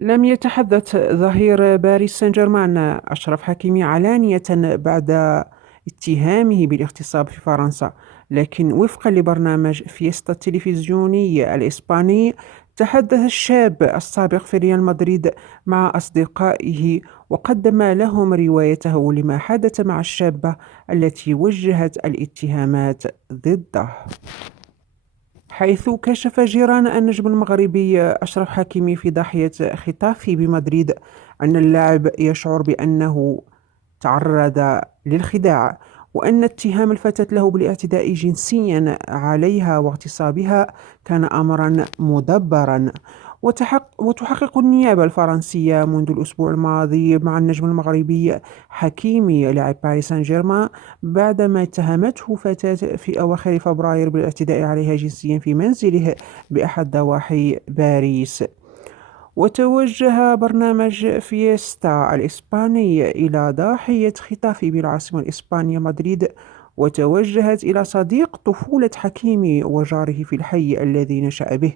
لم يتحدث ظهير باريس سان جيرمان أشرف حكيمي علانية بعد اتهامه بالاغتصاب في فرنسا، لكن وفقا لبرنامج فيستا التلفزيوني الإسباني، تحدث الشاب السابق في ريال مدريد مع أصدقائه وقدم لهم روايته لما حدث مع الشابة التي وجهت الاتهامات ضده. حيث كشف جيران النجم المغربي أشرف حكيمي في ضاحية ختافي بمدريد أن اللاعب يشعر بأنه تعرض للخداع، وأن اتهام الفتاة له بالاعتداء جنسيا عليها واغتصابها كان أمرا مدبرا. وتحقق النيابة الفرنسية منذ الأسبوع الماضي مع النجم المغربي حكيمي لاعب باريس سان جيرمان بعدما اتهمته فتاة في أواخر فبراير بالاعتداء عليها جنسيا في منزله بأحد ضواحي باريس. وتوجه برنامج فيستا الإسباني إلى ضاحية خطافي بالعاصمة الإسبانية مدريد، وتوجهت إلى صديق طفولة حكيمي وجاره في الحي الذي نشأ به،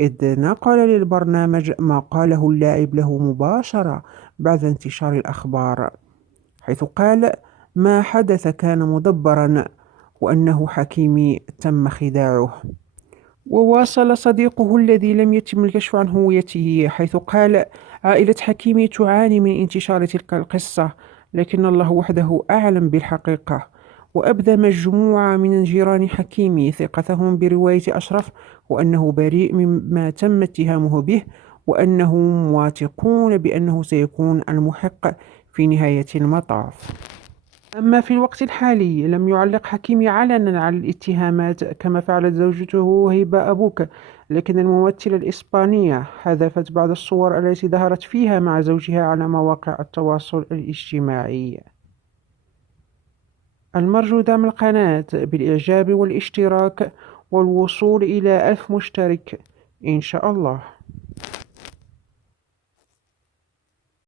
إذ نقل للبرنامج ما قاله اللاعب له مباشرة بعد انتشار الأخبار، حيث قال: ما حدث كان مدبرا، وأنه حكيمي تم خداعه. وواصل صديقه الذي لم يتم الكشف عن هويته حيث قال: عائلة حكيمي تعاني من انتشار تلك القصة، لكن الله وحده أعلم بالحقيقة. وأبدى مجموعة من جيران حكيمي ثقتهم برواية أشرف، وأنه بريء مما تم اتهامه به، وأنهم واثقون بأنه سيكون المحق في نهاية المطاف. أما في الوقت الحالي لم يعلق حكيمي علنا على الاتهامات كما فعلت زوجته هبة أبوك، لكن الممثلة الإسبانية حذفت بعض الصور التي ظهرت فيها مع زوجها على مواقع التواصل الاجتماعي. المرجو دعم القناة بالإعجاب والاشتراك والوصول إلى 1000 مشترك إن شاء الله.